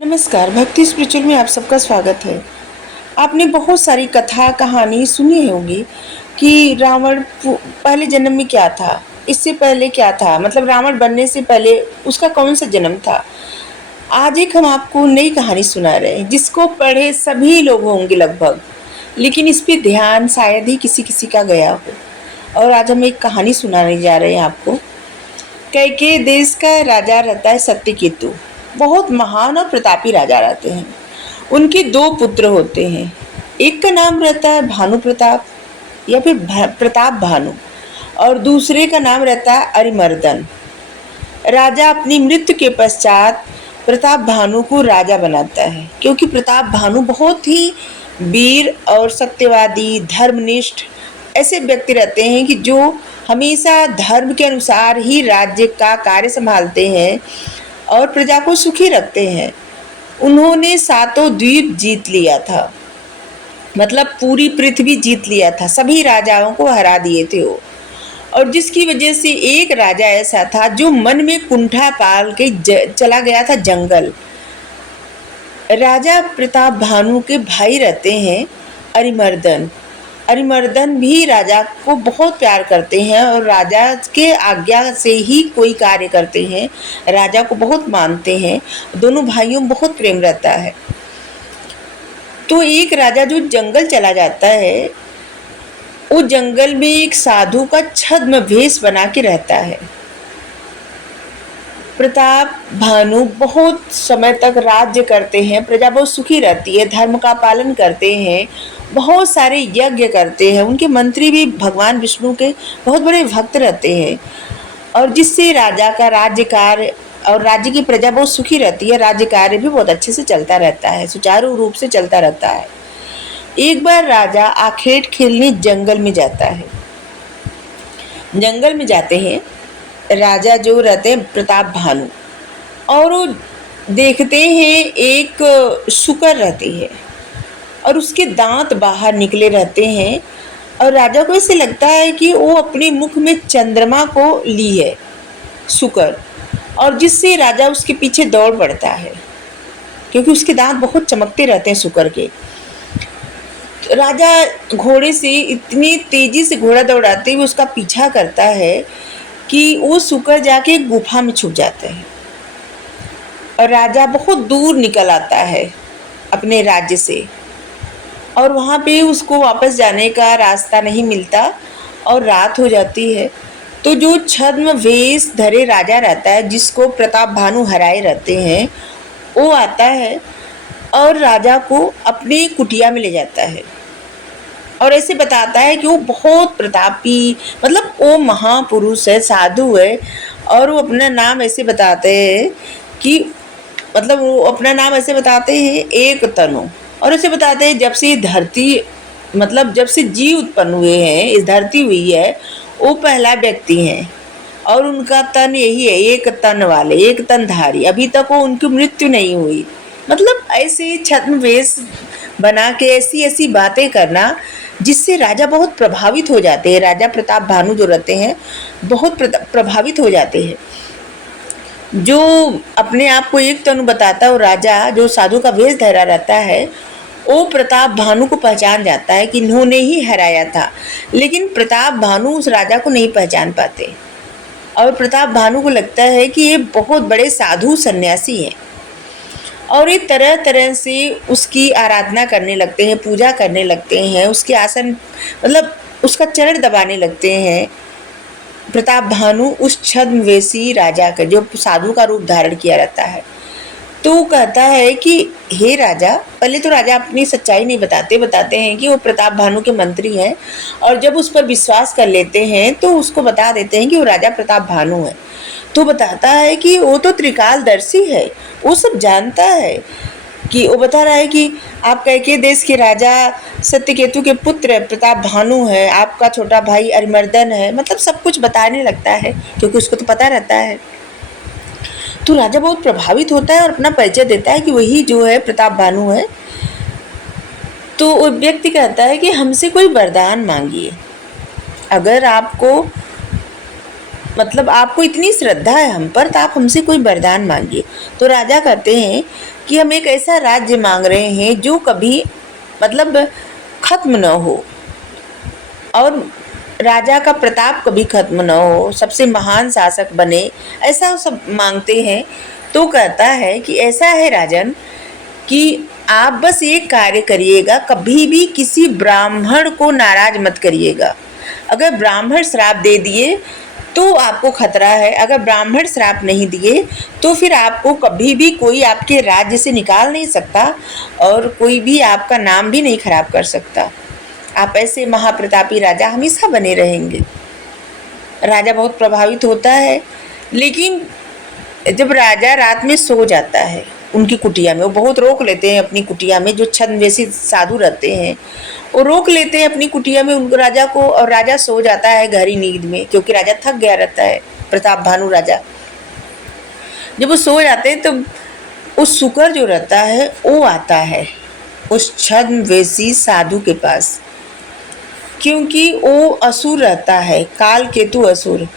नमस्कार, भक्ति स्पिरिचुअल में आप सबका स्वागत है। आपने बहुत सारी कथा कहानी सुनी होगी कि रावण पहले जन्म में क्या था, इससे पहले क्या था, मतलब रावण बनने से पहले उसका कौन सा जन्म था। आज एक हम आपको नई कहानी सुना रहे हैं जिसको पढ़े सभी लोग होंगे लगभग, लेकिन इस पे ध्यान शायद ही किसी किसी का गया हो। और आज हम एक कहानी सुनाने जा रहे हैं आपको। कैकेयी देश का राजा रहता है सत्यकेतु। बहुत महान और प्रतापी राजा रहते हैं। उनके दो पुत्र होते हैं। एक का नाम रहता है भानु प्रताप या फिर प्रताप भानु, और दूसरे का नाम रहता है अरिमर्दन। राजा अपनी मृत्यु के पश्चात प्रताप भानु को राजा बनाता है, क्योंकि प्रताप भानु बहुत ही वीर और सत्यवादी धर्मनिष्ठ ऐसे व्यक्ति रहते हैं कि जो हमेशा धर्म के अनुसार ही राज्य का कार्य संभालते हैं और प्रजा को सुखी रखते हैं। उन्होंने सातों द्वीप जीत लिया था, मतलब पूरी पृथ्वी जीत लिया था, सभी राजाओं को हरा दिए थे वो। और जिसकी वजह से एक राजा ऐसा था जो मन में कुंठा पाल के चला गया था जंगल। राजा प्रताप भानु के भाई रहते हैं अरिमर्दन। अरिमर्दन भी राजा को बहुत प्यार करते हैं और राजा के आज्ञा से ही कोई कार्य करते हैं, राजा को बहुत मानते हैं। दोनों भाइयों में बहुत प्रेम रहता है। तो एक राजा जो जंगल चला जाता है, वो जंगल में एक साधु का छद्म वेश बना के रहता है। प्रताप भानु बहुत समय तक राज्य करते हैं, प्रजा बहुत सुखी रहती है, धर्म का पालन करते हैं, बहुत सारे यज्ञ करते हैं। उनके मंत्री भी भगवान विष्णु के बहुत बड़े भक्त रहते हैं, और जिससे राजा का राज्य कार्य और राज्य की प्रजा बहुत सुखी रहती है। राज्य कार्य भी बहुत अच्छे से चलता रहता है, सुचारू रूप से चलता रहता है। एक बार राजा आखेट खेलने जंगल में जाता है। जंगल में जाते हैं राजा जो रहते हैं प्रताप भानु, और वो देखते हैं एक शुकर रहती है और उसके दांत बाहर निकले रहते हैं, और राजा को ऐसे लगता है कि वो अपने मुख में चंद्रमा को ली है शुकर, और जिससे राजा उसके पीछे दौड़ पड़ता है, क्योंकि उसके दांत बहुत चमकते रहते हैं शुकर के। तो राजा घोड़े से इतनी तेजी से घोड़ा दौड़ाते हुए उसका पीछा करता है कि वो शुकर जाके एक गुफा में छुप जाते हैं, और राजा बहुत दूर निकल आता है अपने राज्य से, और वहाँ पे उसको वापस जाने का रास्ता नहीं मिलता और रात हो जाती है। तो जो छद्म वेश धरे राजा रहता है, जिसको प्रताप भानु हराए रहते हैं, वो आता है और राजा को अपनी कुटिया में ले जाता है और ऐसे बताता है कि वो बहुत प्रतापी, मतलब वो महापुरुष है, साधु है। और वो अपना नाम ऐसे बताते हैं कि मतलब वो अपना नाम ऐसे बताते हैं एक तनु, और ऐसे बताते हैं जब से धरती, मतलब जब से जीव उत्पन्न हुए हैं, इस धरती हुई है, वो पहला व्यक्ति हैं और उनका तन यही है, एक तन वाले, एक तनधारी। अभी तक वो उनकी मृत्यु नहीं हुई। मतलब ऐसे छद्मवेश बना के ऐसी ऐसी बातें करना जिससे राजा बहुत प्रभावित हो जाते हैं। राजा प्रताप भानु जो रहते हैं बहुत प्रभावित हो जाते हैं। जो अपने आप को एक तनु बताता है, वो राजा जो साधु का वेश धरा रहता है, वो प्रताप भानु को पहचान जाता है कि इन्होंने ही हराया था। लेकिन प्रताप भानु उस राजा को नहीं पहचान पाते, और प्रताप भानु को लगता है कि ये बहुत बड़े साधु सन्यासी हैं, और ये तरह तरह से उसकी आराधना करने लगते हैं, पूजा करने लगते हैं, उसके आसन, मतलब उसका चरण दबाने लगते हैं। प्रताप भानु उस छद्मवेशी राजा का, जो साधु का रूप धारण किया रहता है, तो वो कहता है कि हे राजा, पहले तो राजा अपनी सच्चाई नहीं बताते हैं कि वो प्रताप भानु के मंत्री हैं, और जब उस पर विश्वास कर लेते हैं तो उसको बता देते हैं कि वो राजा प्रताप भानु है। तो बताता है कि वो तो त्रिकालदर्शी है, वो सब जानता है, कि वो बता रहा है कि आप कैकेयी देश के राजा सत्यकेतु के पुत्र प्रताप भानु है, आपका छोटा भाई अरिमर्दन है, मतलब सब कुछ बताने लगता है क्योंकि उसको तो पता रहता है। तो राजा बहुत प्रभावित होता है और अपना परिचय देता है कि वही जो है प्रताप भानु है। तो वो व्यक्ति कहता है कि हमसे कोई वरदान मांगिए, अगर आपको, मतलब आपको इतनी श्रद्धा है हम पर, तो आप हमसे कोई वरदान मांगिए। तो राजा कहते हैं कि हम एक ऐसा राज्य मांग रहे हैं जो कभी मतलब खत्म न हो, और राजा का प्रताप कभी खत्म न हो, सबसे महान शासक बने, ऐसा सब मांगते हैं। तो कहता है कि ऐसा है राजन कि आप बस एक कार्य करिएगा, कभी भी किसी ब्राह्मण को नाराज मत करिएगा। अगर ब्राह्मण श्राप दे दिए तो आपको खतरा है, अगर ब्राह्मण श्राप नहीं दिए तो फिर आपको कभी भी कोई आपके राज्य से निकाल नहीं सकता और कोई भी आपका नाम भी नहीं खराब कर सकता। आप ऐसे महाप्रतापी राजा हमेशा बने रहेंगे। राजा बहुत प्रभावित होता है, लेकिन जब राजा रात में सो जाता है उनकी कुटिया में, वो बहुत रोक लेते हैं अपनी कुटिया में, जो छद्मवेशी साधु रहते हैं वो रोक लेते हैं अपनी कुटिया में उनको, राजा को, और राजा सो जाता है गहरी नींद में, क्योंकि राजा थक गया रहता है, प्रताप भानु राजा। जब वो सो जाते हैं तो उस शुकर जो रहता है वो आता है उस छद्मवेशी साधु के पास, क्योंकि वो असुर रहता है, काल केतु असुर,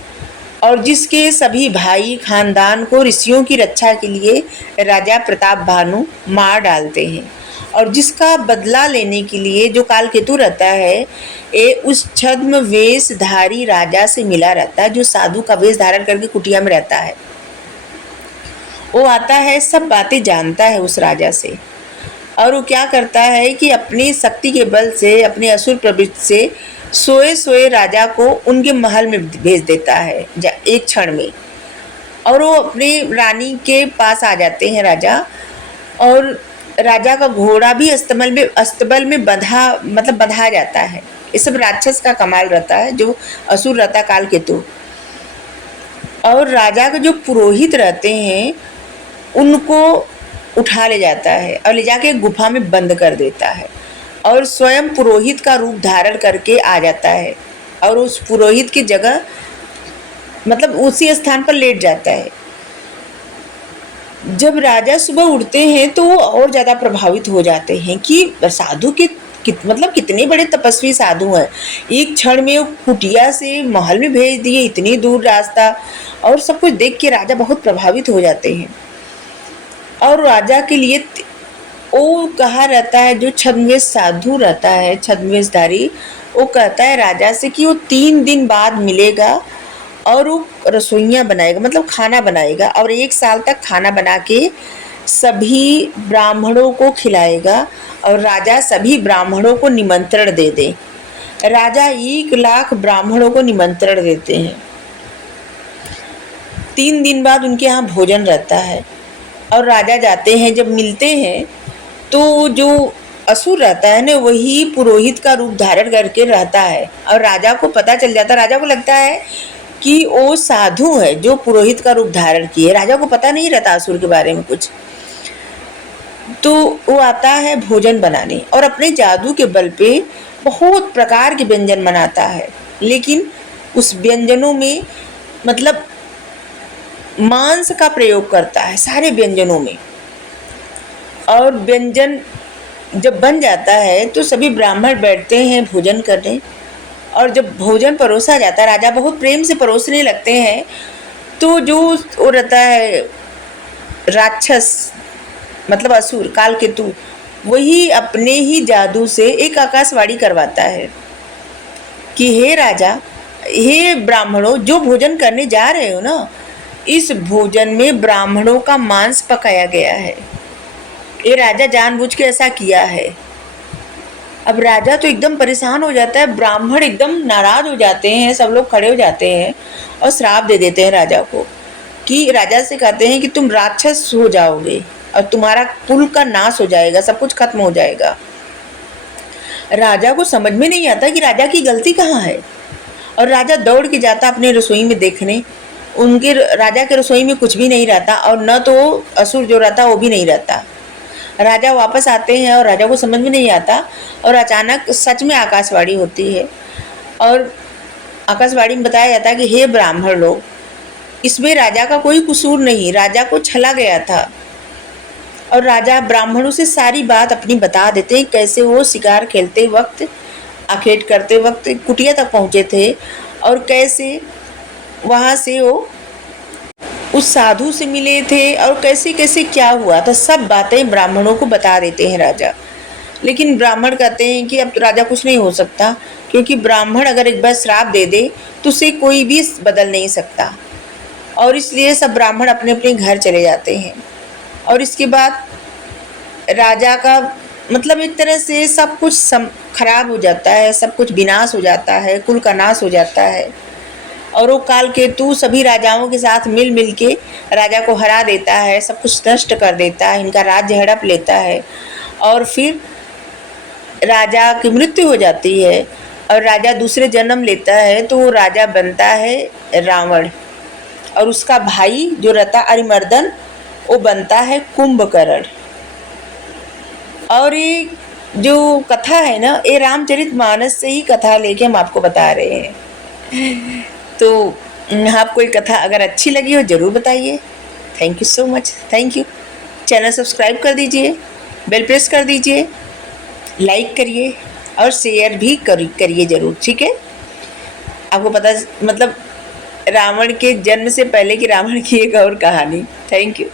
और जिसके सभी भाई खानदान को ऋषियों की रक्षा के लिए राजा प्रताप भानु मार डालते हैं, और जिसका बदला लेने के लिए जो काल केतु रहता है ये उस छद्म वेशधारी राजा से मिला रहता है, जो साधु का वेश धारण करके कुटिया में रहता है। वो आता है, सब बातें जानता है उस राजा से, और वो क्या करता है कि अपनी शक्ति के बल से, अपने असुर प्रवृत्ति से सोए सोए राजा को उनके महल में भेज देता है एक क्षण में, और वो अपनी रानी के पास आ जाते हैं राजा, और राजा का घोड़ा भी अस्तबल में बंधा जाता है। ये सब राक्षस का कमाल रहता है, जो असुर रहता है काल केतु। और राजा के जो पुरोहित रहते हैं उनको उठा ले जाता है और ले जाके गुफा में बंद कर देता है, और स्वयं पुरोहित का रूप धारण करके आ जाता है, और उस पुरोहित की जगह उसी स्थान पर लेट जाता है। जब राजा सुबह उठते हैं तो वो और ज़्यादा प्रभावित हो जाते हैं कि साधु के कितने बड़े तपस्वी साधु हैं, एक क्षण में वो कुटिया से महल में भेज दिए, इतनी दूर रास्ता, और सब कुछ देख के राजा बहुत प्रभावित हो जाते हैं। और राजा के लिए वो कहा रहता है, जो छद्मवेश साधु रहता है, छद्मवेशधारी, वो कहता है राजा से कि वो 3 दिन बाद मिलेगा और वो रसोइयाँ बनाएगा, खाना बनाएगा, और 1 साल तक खाना बना के सभी ब्राह्मणों को खिलाएगा, और राजा सभी ब्राह्मणों को निमंत्रण दे दे। राजा 1 लाख ब्राह्मणों को निमंत्रण देते हैं। 3 दिन बाद उनके यहाँ भोजन रहता है, और राजा जाते हैं, जब मिलते हैं तो जो असुर रहता है ना वही पुरोहित का रूप धारण करके रहता है, और राजा को पता चल जाता है। राजा को लगता है कि वो साधु है जो पुरोहित का रूप धारण किए, राजा को पता नहीं रहता असुर के बारे में कुछ। तो वो आता है भोजन बनाने, और अपने जादू के बल पे बहुत प्रकार के व्यंजन बनाता है, लेकिन उस व्यंजनों में मांस का प्रयोग करता है सारे व्यंजनों में। और व्यंजन जब बन जाता है तो सभी ब्राह्मण बैठते हैं भोजन करने, और जब भोजन परोसा जाता है, राजा बहुत प्रेम से परोसने लगते हैं, तो जो वो रहता है राक्षस असुर काल केतु, वही अपने ही जादू से एक आकाशवाणी करवाता है कि हे राजा, हे ब्राह्मणों, जो भोजन करने जा रहे हो ना, इस भोजन में ब्राह्मणों का मांस पकाया गया है, ये राजा जानबूझ के ऐसा किया है। अब राजा तो एकदम परेशान हो जाता है, ब्राह्मण एकदम नाराज हो जाते हैं, सब लोग खड़े हो जाते हैं और श्राप दे देते हैं राजा को, कि राजा से कहते हैं कि तुम राक्षस हो जाओगे और तुम्हारा कुल का नाश हो जाएगा, सब कुछ खत्म हो जाएगा। राजा को समझ में नहीं आता कि राजा की गलती कहाँ है, और राजा दौड़ के जाता अपने रसोई में देखने, उनके राजा के रसोई में कुछ भी नहीं रहता, और न तो असुर जो रहता वो भी नहीं रहता। राजा वापस आते हैं और राजा को समझ में नहीं आता, और अचानक सच में आकाशवाणी होती है, और आकाशवाणी में बताया जाता है कि हे ब्राह्मण लोग, इसमें राजा का कोई कसूर नहीं, राजा को छला गया था। और राजा ब्राह्मणों से सारी बात अपनी बता देते हैं, कैसे वो शिकार खेलते वक्त, आखेट करते वक्त कुटिया तक पहुँचे थे, और कैसे वहाँ से वो उस साधु से मिले थे और कैसे कैसे क्या हुआ था, सब बातें ब्राह्मणों को बता देते हैं राजा। लेकिन ब्राह्मण कहते हैं कि अब तो राजा कुछ नहीं हो सकता, क्योंकि ब्राह्मण अगर एक बार श्राप दे दे तो उसे कोई भी बदल नहीं सकता। और इसलिए सब ब्राह्मण अपने अपने घर चले जाते हैं। और इसके बाद राजा का मतलब एक तरह से सब कुछ खराब हो जाता है, सब कुछ विनाश हो जाता है, कुल का नाश हो जाता है। और वो काल केतु सभी राजाओं के साथ मिल मिल के राजा को हरा देता है, सब कुछ नष्ट कर देता है, इनका राज्य हड़प लेता है। और फिर राजा की मृत्यु हो जाती है और राजा दूसरे जन्म लेता है, तो वो राजा बनता है रावण। और उसका भाई जो रहता अरिमर्दन, वो बनता है कुंभकर्ण। और ये जो कथा है ना, ये रामचरितमानस से ही कथा लेके हम आपको बता रहे हैं। तो आपको ये कथा अगर अच्छी लगी हो जरूर बताइए। Thank you so much, thank you. Channel subscribe कर दीजिए, बेल प्रेस कर दीजिए, लाइक करिए और शेयर भी करिए ज़रूर, ठीक है। आपको पता मतलब रावण के जन्म से पहले की रावण की एक और कहानी। Thank you.